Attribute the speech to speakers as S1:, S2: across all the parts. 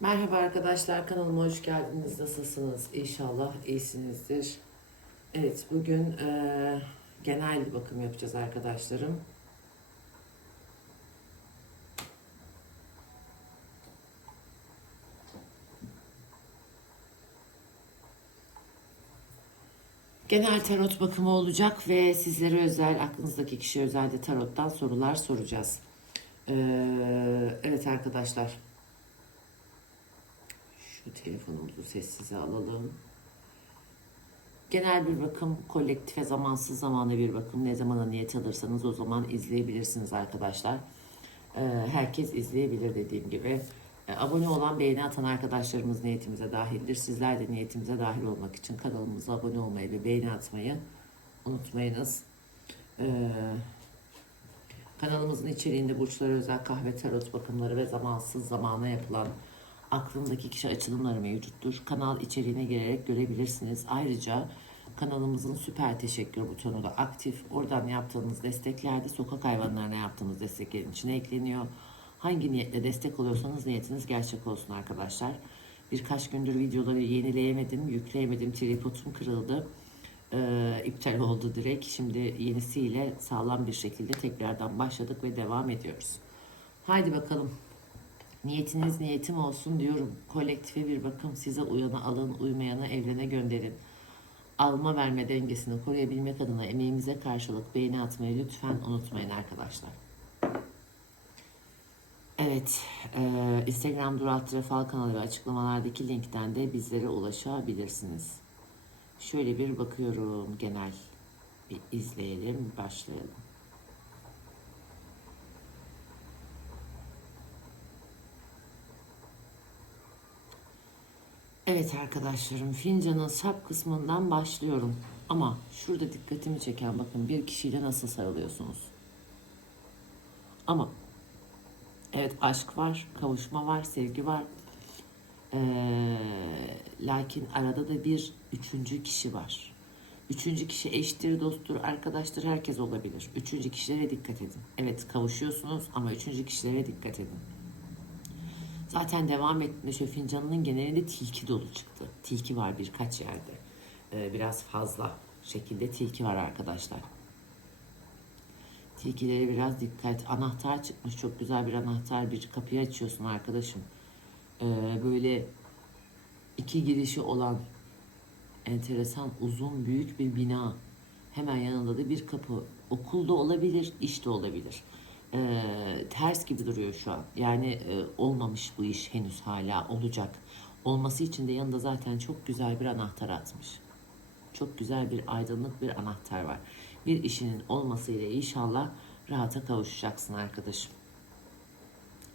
S1: Merhaba arkadaşlar kanalıma hoş geldiniz. Nasılsınız? İnşallah iyisinizdir. Evet bugün eee, genel bakım yapacağız arkadaşlarım. Genel tarot bakımı olacak ve sizlere özel, aklınızdaki kişi özel de tarottan sorular soracağız. Eee, evet arkadaşlar. Şu telefonumuzu sessize alalım. Genel bir bakım, kolektife zamansız zamana bir bakım. Ne zamana niyet alırsanız o zaman izleyebilirsiniz arkadaşlar. Ee, herkes izleyebilir dediğim gibi. Ee, abone olan, beğeni atan arkadaşlarımız niyetimize dahildir. Sizler de niyetimize dahil olmak için kanalımıza abone olmayı ve beğeni atmayı unutmayınız. Ee, kanalımızın içeriğinde burçlara özel kahve tarot bakımları ve zamansız zamana yapılan aklındaki kişi açılımları mevcuttur. Kanal içeriğine girerek görebilirsiniz. Ayrıca kanalımızın süper teşekkür butonu da aktif. Oradan yaptığınız desteklerde sokak hayvanlarına yaptığımız desteklerin içine ekleniyor. Hangi niyetle destek oluyorsanız niyetiniz gerçek olsun arkadaşlar. Birkaç gündür videoları yenileyemedim, yükleyemedim. Tripodum kırıldı. Ee, iptal oldu direkt. Şimdi yenisiyle sağlam bir şekilde tekrardan başladık ve devam ediyoruz. Haydi bakalım. Niyetiniz niyetim olsun diyorum. Kolektife bir bakım size uyanı alın, uymayanı evrene gönderin. Alma verme dengesini koruyabilmek adına emeğimize karşılık beğeni atmayı lütfen unutmayın arkadaşlar. Evet, e, Instagram Durat Trefal kanalı ve açıklamalardaki linkten de bizlere ulaşabilirsiniz. Şöyle bir bakıyorum genel. Bir izleyelim, başlayalım. Evet arkadaşlarım fincanın sap kısmından başlıyorum. Ama şurada dikkatimi çeken bakın bir kişiyle nasıl sarılıyorsunuz. Ama evet aşk var, kavuşma var, sevgi var. Ee, lakin arada da bir üçüncü kişi var. Üçüncü kişi eştir, dosttur, arkadaştır, herkes olabilir. Üçüncü kişilere dikkat edin. Evet kavuşuyorsunuz ama üçüncü kişilere dikkat edin. Zaten devam etme fincanının genelinde tilki dolu çıktı. Tilki var birkaç yerde. Ee, biraz fazla şekilde tilki var arkadaşlar. Tilkilere biraz dikkat. Anahtar çıkmış. Çok güzel bir anahtar. Bir kapıyı açıyorsun arkadaşım. Ee, böyle iki girişi olan enteresan uzun büyük bir bina. Hemen yanında da bir kapı. Okulda olabilir, işte olabilir. Ee, ters gibi duruyor şu an. Yani e, olmamış bu iş henüz hala olacak. Olması için de yanında zaten çok güzel bir anahtar atmış. Çok güzel bir aydınlık bir anahtar var. Bir işinin olmasıyla inşallah rahata kavuşacaksın arkadaşım.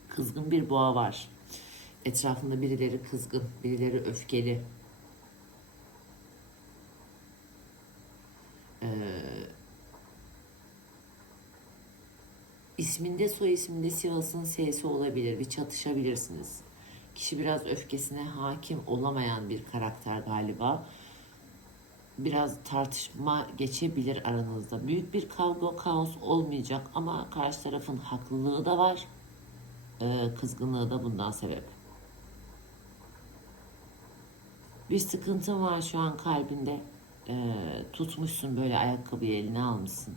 S1: Kızgın bir boğa var. Etrafında birileri kızgın, birileri öfkeli. Ee, isminde soy isminde Sivas'ın S'si olabilir. Bir çatışabilirsiniz. Kişi biraz öfkesine hakim olamayan bir karakter galiba. Biraz tartışma geçebilir aranızda. Büyük bir kavga, kaos olmayacak ama karşı tarafın haklılığı da var. Ee, kızgınlığı da bundan sebep. Bir sıkıntın var şu an kalbinde. Ee, tutmuşsun böyle ayakkabıyı eline almışsın.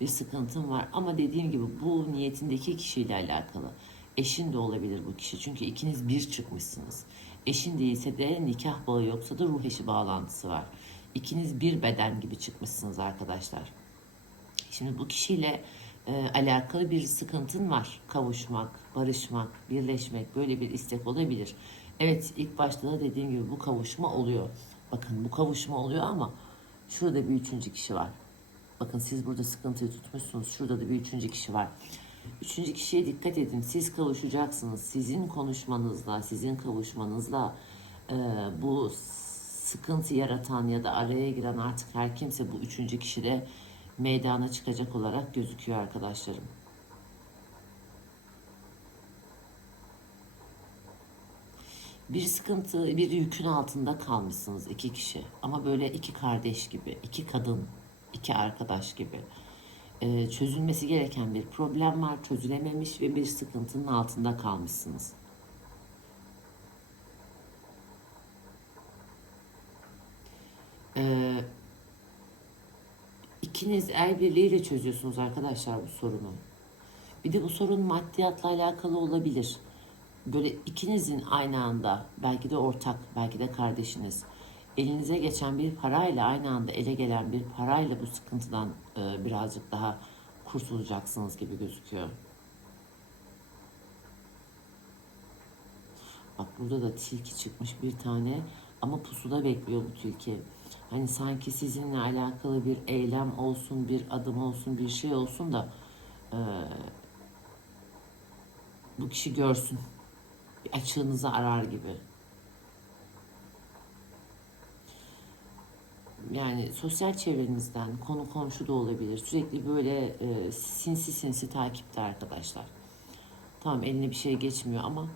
S1: Bir sıkıntın var ama dediğim gibi bu niyetindeki kişiyle alakalı. Eşin de olabilir bu kişi çünkü ikiniz bir çıkmışsınız. Eşin değilse de nikah bağı yoksa da ruh eşi bağlantısı var. İkiniz bir beden gibi çıkmışsınız arkadaşlar. Şimdi bu kişiyle e, alakalı bir sıkıntın var. Kavuşmak, barışmak, birleşmek böyle bir istek olabilir. Evet ilk başta da dediğim gibi bu kavuşma oluyor. Bakın bu kavuşma oluyor ama şurada bir üçüncü kişi var. Bakın siz burada sıkıntıyı tutmuşsunuz. Şurada da bir üçüncü kişi var. Üçüncü kişiye dikkat edin. Siz kavuşacaksınız. Sizin konuşmanızla, sizin kavuşmanızla e, bu sıkıntı yaratan ya da araya giren artık her kimse bu üçüncü kişi de meydana çıkacak olarak gözüküyor arkadaşlarım. Bir sıkıntı, bir yükün altında kalmışsınız iki kişi. Ama böyle iki kardeş gibi, iki kadın, iki arkadaş gibi. Ee, çözülmesi gereken bir problem var, çözülememiş ve bir sıkıntının altında kalmışsınız. Ee, ikiniz el birliğiyle çözüyorsunuz arkadaşlar bu sorunu. Bir de bu sorun maddiyatla alakalı olabilir. Böyle ikinizin aynı anda belki de ortak, belki de kardeşiniz elinize geçen bir parayla aynı anda ele gelen bir parayla bu sıkıntıdan e, birazcık daha kurtulacaksınız gibi gözüküyor. Bak burada da tilki çıkmış bir tane ama pusuda bekliyor bu tilki. Hani sanki sizinle alakalı bir eylem olsun, bir adım olsun, bir şey olsun da e, bu kişi görsün. Bir açığınızı arar gibi. Yani sosyal çevrenizden, konu komşu da olabilir. Sürekli böyle e, sinsi sinsi takipte arkadaşlar. Tamam eline bir şey geçmiyor ama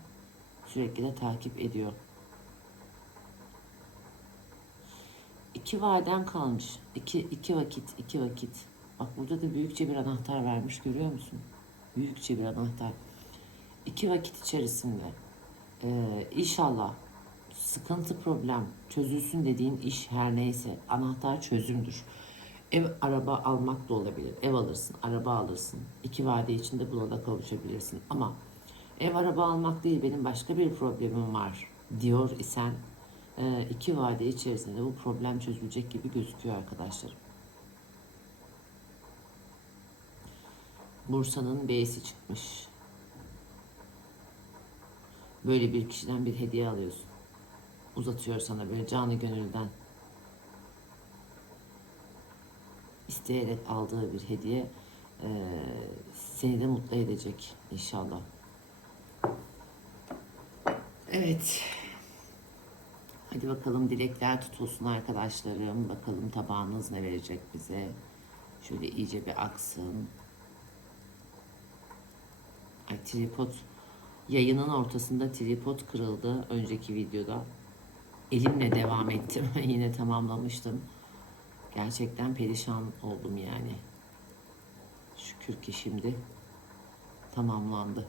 S1: sürekli de takip ediyor. İki vaden kalmış. İki, iki vakit, iki vakit. Bak burada da büyükçe bir anahtar vermiş görüyor musun? Büyükçe bir anahtar. İki vakit içerisinde e, inşallah sıkıntı problem çözülsün dediğin iş her neyse anahtar çözümdür. Ev araba almak da olabilir. Ev alırsın, araba alırsın. İki vade içinde buna da kavuşabilirsin. Ama ev araba almak değil benim başka bir problemim var diyor isen e, iki vade içerisinde bu problem çözülecek gibi gözüküyor arkadaşlarım. Bursa'nın B'si çıkmış. Böyle bir kişiden bir hediye alıyorsun. Uzatıyor sana böyle canı gönülden. isteyerek aldığı bir hediye e, seni de mutlu edecek inşallah. Evet. Hadi bakalım dilekler tutulsun arkadaşlarım. Bakalım tabağınız ne verecek bize. Şöyle iyice bir aksın. Ay tripod yayının ortasında tripod kırıldı önceki videoda. Elimle devam ettim. Yine tamamlamıştım. Gerçekten perişan oldum yani. Şükür ki şimdi tamamlandı.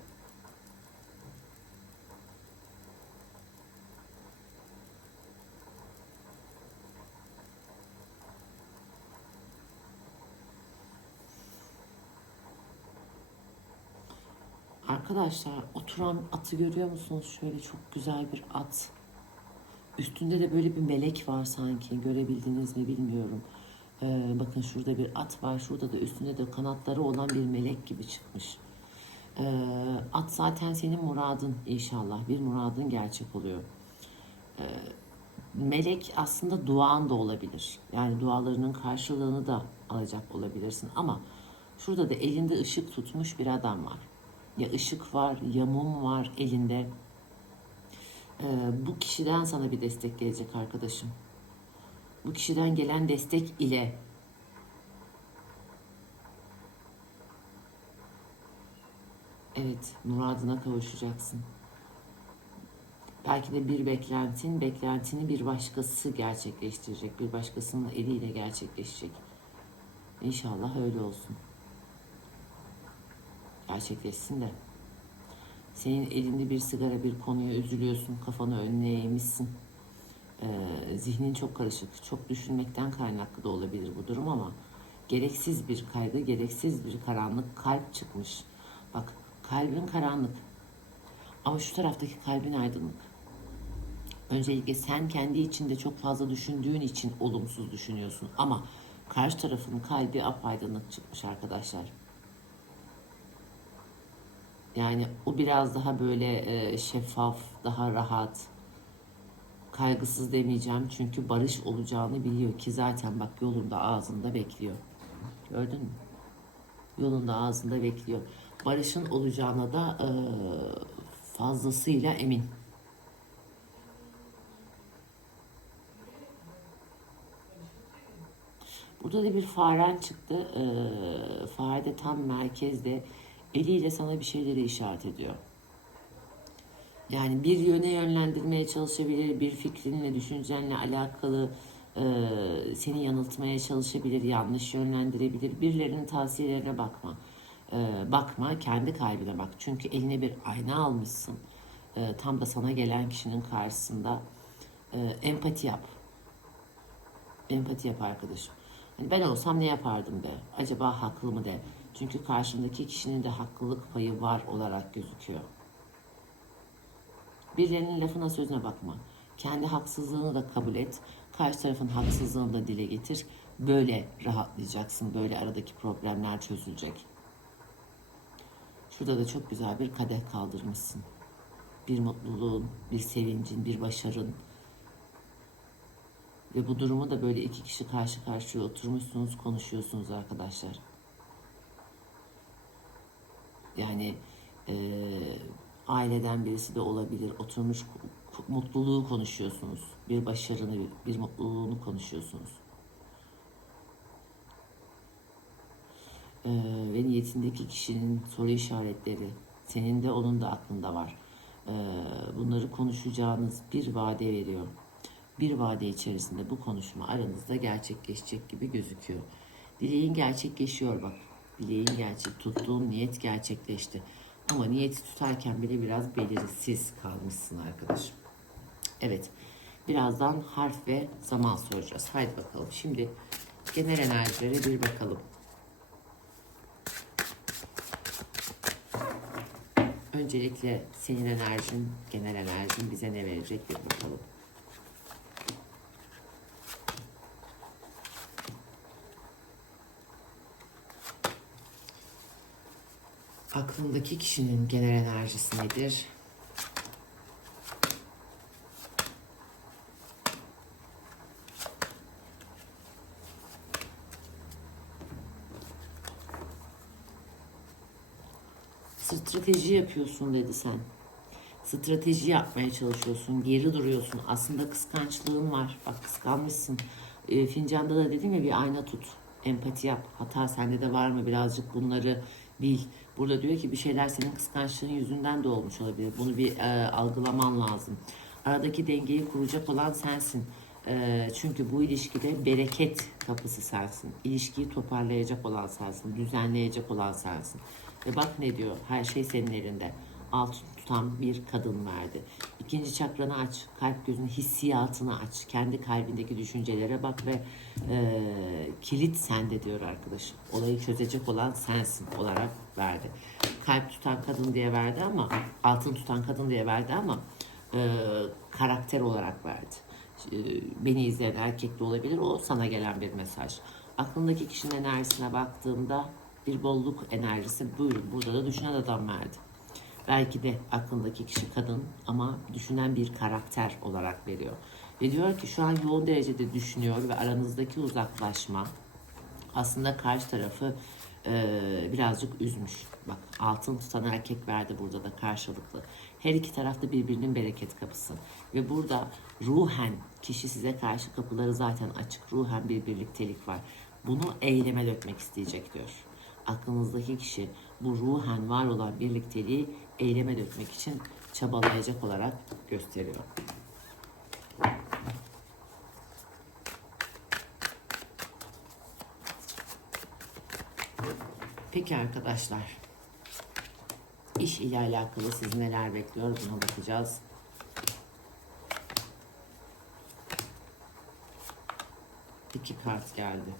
S1: Arkadaşlar oturan atı görüyor musunuz? Şöyle çok güzel bir at. Üstünde de böyle bir melek var sanki. Görebildiniz mi bilmiyorum. Ee, bakın şurada bir at var. Şurada da üstünde de kanatları olan bir melek gibi çıkmış. Ee, at zaten senin muradın inşallah. Bir muradın gerçek oluyor. Ee, melek aslında duan da olabilir. Yani dualarının karşılığını da alacak olabilirsin. Ama şurada da elinde ışık tutmuş bir adam var. Ya ışık var, ya mum var elinde. Ee, bu kişiden sana bir destek gelecek arkadaşım. Bu kişiden gelen destek ile evet muradına kavuşacaksın. Belki de bir beklentin, beklentini bir başkası gerçekleştirecek. Bir başkasının eliyle gerçekleşecek. İnşallah öyle olsun. Gerçekleşsin de. Senin elinde bir sigara bir konuya üzülüyorsun, kafanı önüne eğmişsin. Ee, zihnin çok karışık, çok düşünmekten kaynaklı da olabilir bu durum ama gereksiz bir kaygı, gereksiz bir karanlık kalp çıkmış. Bak kalbin karanlık ama şu taraftaki kalbin aydınlık. Öncelikle sen kendi içinde çok fazla düşündüğün için olumsuz düşünüyorsun ama karşı tarafın kalbi apaydınlık çıkmış arkadaşlar. Yani o biraz daha böyle e, şeffaf, daha rahat, kaygısız demeyeceğim çünkü barış olacağını biliyor ki zaten bak yolunda ağzında bekliyor. Gördün mü? Yolunda ağzında bekliyor. Barışın olacağına da e, fazlasıyla emin. Burada da bir faren çıktı. E, fare de tam merkezde eliyle sana bir şeyleri işaret ediyor. Yani bir yöne yönlendirmeye çalışabilir, bir fikrinle, düşüncenle alakalı e, seni yanıltmaya çalışabilir, yanlış yönlendirebilir. Birilerinin tavsiyelerine bakma. E, bakma, kendi kalbine bak. Çünkü eline bir ayna almışsın. E, tam da sana gelen kişinin karşısında e, empati yap. Empati yap arkadaşım. Hani ben olsam ne yapardım de. Acaba haklı mı de. Çünkü karşındaki kişinin de haklılık payı var olarak gözüküyor. Birilerinin lafına sözüne bakma. Kendi haksızlığını da kabul et. Karşı tarafın haksızlığını da dile getir. Böyle rahatlayacaksın. Böyle aradaki problemler çözülecek. Şurada da çok güzel bir kadeh kaldırmışsın. Bir mutluluğun, bir sevincin, bir başarın. Ve bu durumu da böyle iki kişi karşı karşıya oturmuşsunuz, konuşuyorsunuz arkadaşlar. Yani eee, aileden birisi de olabilir. Oturmuş mutluluğu konuşuyorsunuz. Bir başarını, bir mutluluğunu konuşuyorsunuz. Eee, ve niyetindeki kişinin soru işaretleri senin de onun da aklında var. Eee, bunları konuşacağınız bir vade veriyor. Bir vade içerisinde bu konuşma aranızda gerçekleşecek gibi gözüküyor. Dileğin gerçekleşiyor bak. Dileğin gerçek, tuttuğun niyet gerçekleşti. Ama niyeti tutarken bile biraz belirsiz kalmışsın arkadaşım. Evet. Birazdan harf ve zaman soracağız. Haydi bakalım. Şimdi genel enerjilere bir bakalım. Öncelikle senin enerjin, genel enerjin bize ne verecek bir bakalım. Aklındaki kişinin genel enerjisi nedir? Strateji yapıyorsun dedi sen. Strateji yapmaya çalışıyorsun. Geri duruyorsun. Aslında kıskançlığın var. Bak kıskanmışsın. E, fincanda da dedim ya bir ayna tut. Empati yap. Hata sende de var mı? Birazcık bunları bil. Burada diyor ki bir şeyler senin kıskançlığın yüzünden de olmuş olabilir. Bunu bir e, algılaman lazım. Aradaki dengeyi kuracak olan sensin. E, çünkü bu ilişkide bereket kapısı sensin. İlişkiyi toparlayacak olan sensin. Düzenleyecek olan sensin. Ve bak ne diyor. Her şey senin elinde. Altın tutan bir kadın verdi. İkinci çakranı aç. Kalp gözünün hissiyatını aç. Kendi kalbindeki düşüncelere bak ve e, kilit sende diyor arkadaşım. Olayı çözecek olan sensin olarak verdi. Kalp tutan kadın diye verdi ama altın tutan kadın diye verdi ama e, karakter olarak verdi. E, beni izleyen erkek de olabilir. O sana gelen bir mesaj. Aklındaki kişinin enerjisine baktığımda bir bolluk enerjisi buyurun. Burada da düşünen adam verdi. Belki de aklındaki kişi kadın ama düşünen bir karakter olarak veriyor. Ve diyor ki şu an yoğun derecede düşünüyor ve aranızdaki uzaklaşma aslında karşı tarafı e, birazcık üzmüş. Bak altın tutan erkek verdi burada da karşılıklı. Her iki tarafta birbirinin bereket kapısı. Ve burada ruhen kişi size karşı kapıları zaten açık. Ruhen bir birliktelik var. Bunu eyleme dökmek isteyecek diyor. Aklınızdaki kişi bu ruhen var olan birlikteliği eyleme dökmek için çabalayacak olarak gösteriyor. Peki arkadaşlar. İş ile alakalı sizi neler bekliyor buna bakacağız. İki kart geldi.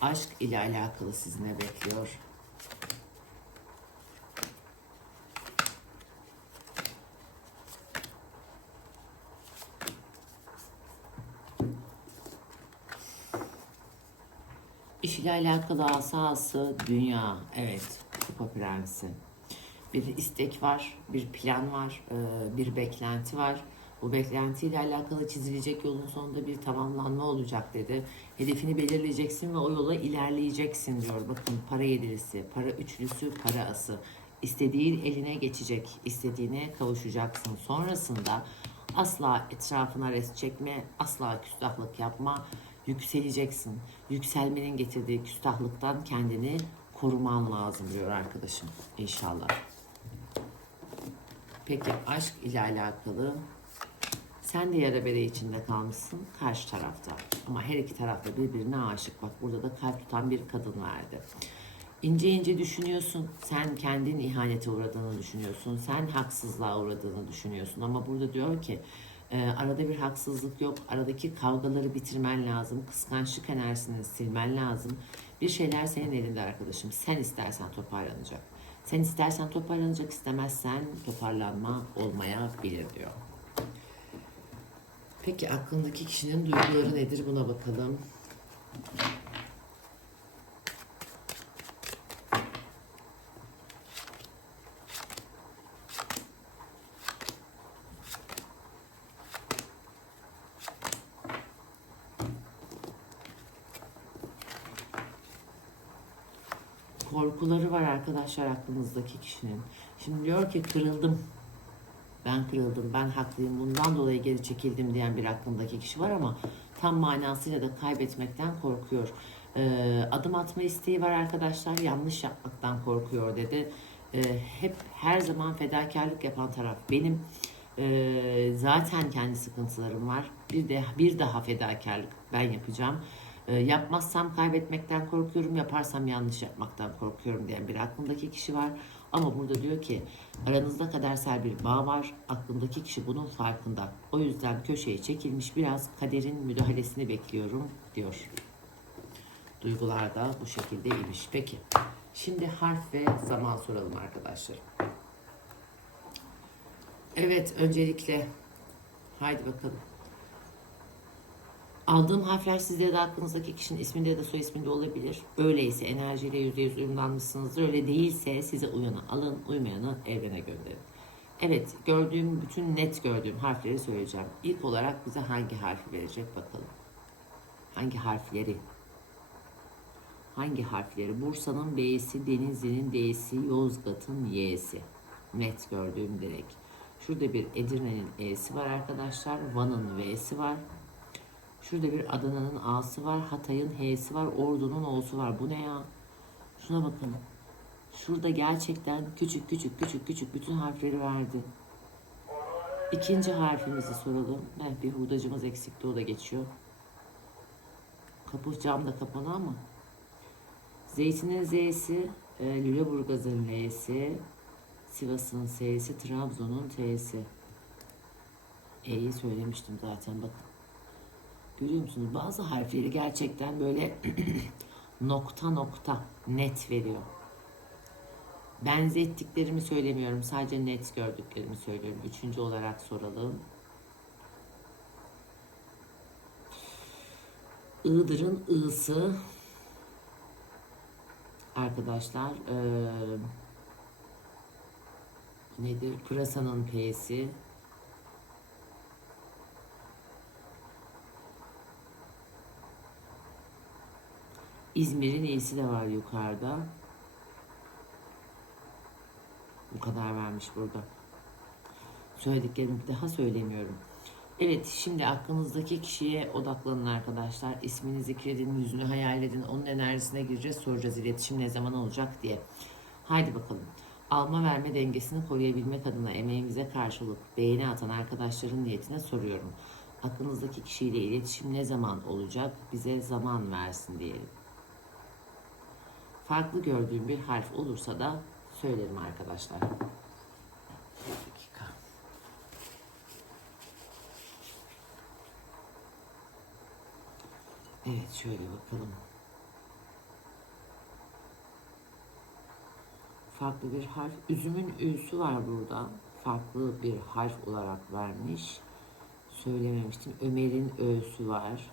S1: Aşk ile alakalı sizi ne bekliyor? İş ile alakalı asası dünya. Evet. Kupa prensi. Bir istek var, bir plan var, e, bir beklenti var. Bu beklentiyle alakalı çizilecek yolun sonunda bir tamamlanma olacak dedi. Hedefini belirleyeceksin ve o yola ilerleyeceksin diyor. Bakın para yedilisi, para üçlüsü, para ası. İstediğin eline geçecek, istediğine kavuşacaksın. Sonrasında asla etrafına res çekme, asla küstahlık yapma, yükseleceksin. Yükselmenin getirdiği küstahlıktan kendini koruman lazım diyor arkadaşım inşallah. Peki aşk ile alakalı sen de yara bere içinde kalmışsın karşı tarafta. Ama her iki tarafta birbirine aşık. Bak burada da kalp tutan bir kadın verdi. İnce ince düşünüyorsun. Sen kendin ihanete uğradığını düşünüyorsun. Sen haksızlığa uğradığını düşünüyorsun. Ama burada diyor ki Ee, arada bir haksızlık yok. Aradaki kavgaları bitirmen lazım. Kıskançlık enerjisini silmen lazım. Bir şeyler senin elinde arkadaşım. Sen istersen toparlanacak. Sen istersen toparlanacak, istemezsen toparlanma olmayabilir diyor. Peki aklındaki kişinin duyguları nedir buna bakalım. Var arkadaşlar aklınızdaki kişinin. Şimdi diyor ki kırıldım. Ben kırıldım, ben haklıyım, bundan dolayı geri çekildim diyen bir aklındaki kişi var ama tam manasıyla da kaybetmekten korkuyor. Ee, adım atma isteği var arkadaşlar, yanlış yapmaktan korkuyor dedi. Ee, hep her zaman fedakarlık yapan taraf benim. Ee, zaten kendi sıkıntılarım var. Bir de bir daha fedakarlık ben yapacağım. E, yapmazsam kaybetmekten korkuyorum, yaparsam yanlış yapmaktan korkuyorum diyen bir aklımdaki kişi var. Ama burada diyor ki aranızda kadersel bir bağ var. Aklımdaki kişi bunun farkında. O yüzden köşeye çekilmiş biraz kaderin müdahalesini bekliyorum diyor. Duygular da bu şekilde imiş. Peki. Şimdi harf ve zaman soralım arkadaşlar. Evet öncelikle haydi bakalım. Aldığım harfler sizde de aklınızdaki kişinin isminde da soy isminde olabilir. Öyleyse enerjiyle yüzde yüz uyumlanmışsınızdır. Öyle değilse size uyanı alın, uymayanı evrene gönderin. Evet, gördüğüm, bütün net gördüğüm harfleri söyleyeceğim. İlk olarak bize hangi harfi verecek bakalım. Hangi harfleri? Hangi harfleri? Bursa'nın B'si, Denizli'nin D'si, Yozgat'ın Y'si. Net gördüğüm direkt. Şurada bir Edirne'nin E'si var arkadaşlar. Van'ın V'si var. Şurada bir Adana'nın A'sı var, Hatay'ın H'si var, Ordu'nun O'su var. Bu ne ya? Şuna bakın. Şurada gerçekten küçük küçük küçük küçük bütün harfleri verdi. İkinci harfimizi soralım. Evet, bir hudacımız eksikti o da geçiyor. Kapı cam da kapalı ama. Zeytin'in Z'si, e, Lüleburgaz'ın L'si, Sivas'ın S'si, Trabzon'un T'si. E'yi söylemiştim zaten bakın. Görüyor musunuz? Bazı harfleri gerçekten böyle nokta nokta net veriyor. Benzettiklerimi söylemiyorum. Sadece net gördüklerimi söylüyorum. Üçüncü olarak soralım. Iğdır'ın ı'sı arkadaşlar eee, nedir? Pırasanın p'si İzmir'in iyisi de var yukarıda. Bu kadar vermiş burada. Söylediklerimi daha söylemiyorum. Evet şimdi aklınızdaki kişiye odaklanın arkadaşlar. İsmini zikredin, yüzünü hayal edin. Onun enerjisine gireceğiz, soracağız iletişim ne zaman olacak diye. Haydi bakalım. Alma verme dengesini koruyabilmek adına emeğimize karşılık beğeni atan arkadaşların niyetine soruyorum. Aklınızdaki kişiyle iletişim ne zaman olacak? Bize zaman versin diyelim. Farklı gördüğüm bir harf olursa da söylerim arkadaşlar. Bir dakika. Evet şöyle bakalım. Farklı bir harf. Üzümün ü'sü var burada. Farklı bir harf olarak vermiş. Söylememiştim. Ömer'in ö'sü var.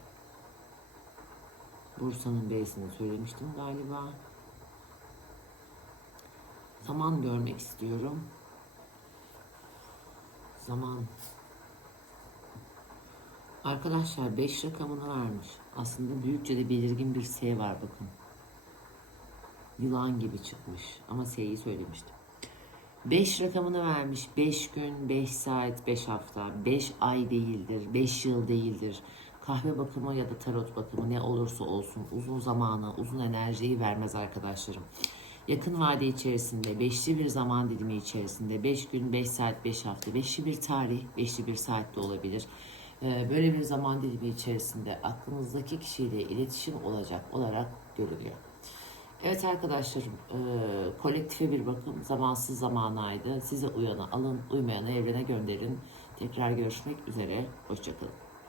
S1: Bursa'nın B'sini söylemiştim galiba. Zaman görmek istiyorum. Zaman. Arkadaşlar 5 rakamını vermiş. Aslında büyükçe de belirgin bir S var bakın. Yılan gibi çıkmış. Ama S'yi söylemiştim. 5 rakamını vermiş. 5 gün, 5 saat, 5 hafta, 5 ay değildir, 5 yıl değildir. Kahve bakımı ya da tarot bakımı ne olursa olsun uzun zamanı, uzun enerjiyi vermez arkadaşlarım yakın vade içerisinde, beşli bir zaman dilimi içerisinde, beş gün, beş saat, beş hafta, beşli bir tarih, beşli bir saat de olabilir. Ee, böyle bir zaman dilimi içerisinde aklınızdaki kişiyle iletişim olacak olarak görülüyor. Evet arkadaşlarım, e, kolektife bir bakım zamansız zamanaydı. Size uyanı alın, uymayanı evrene gönderin. Tekrar görüşmek üzere. Hoşçakalın.